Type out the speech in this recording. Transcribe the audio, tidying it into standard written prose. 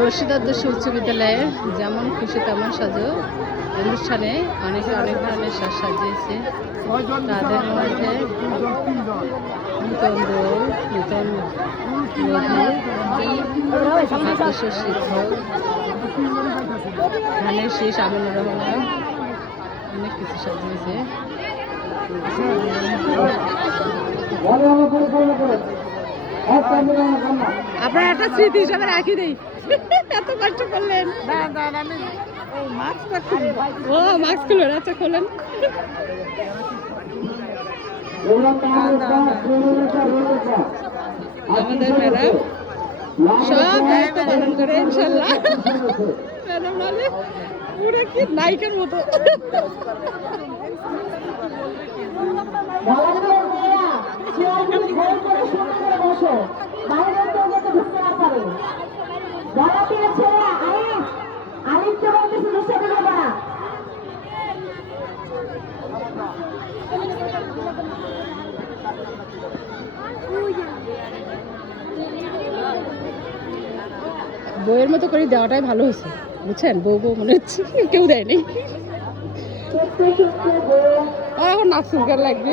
রশিদ আদর্শ উচ্চ বিদ্যালয়ে যেমন খুশি তেমন সাজো অনুষ্ঠানে অনেকে অনেক ধরনের সাজ সাজিয়েছে। তাদের মধ্যে নূতন বউ, নূতন আদর্শ শিক্ষক, ধানের শীষ, আমিনুর রহমান, অনেক কিছু সাজিয়েছে। আপনার একটা স্মৃতি হিসাবে রাখি দেই। এত কষ্ট করলেন। ও মাস্ক খুলবেন, আচ্ছা খোলেন। আমাদের ম্যাডাম সব দায়িত্ব পালন করে ইনশাল্লাহ। ম্যাডাম মানে পুরো কি নায়িকার মতো। বউয়ের মতো করে দেওয়াটাই ভালো হয়েছে, বুঝছেন? বউ বউ মনে হচ্ছে, কেউ দেয়নি। এখন নাক সুগার লাগবে।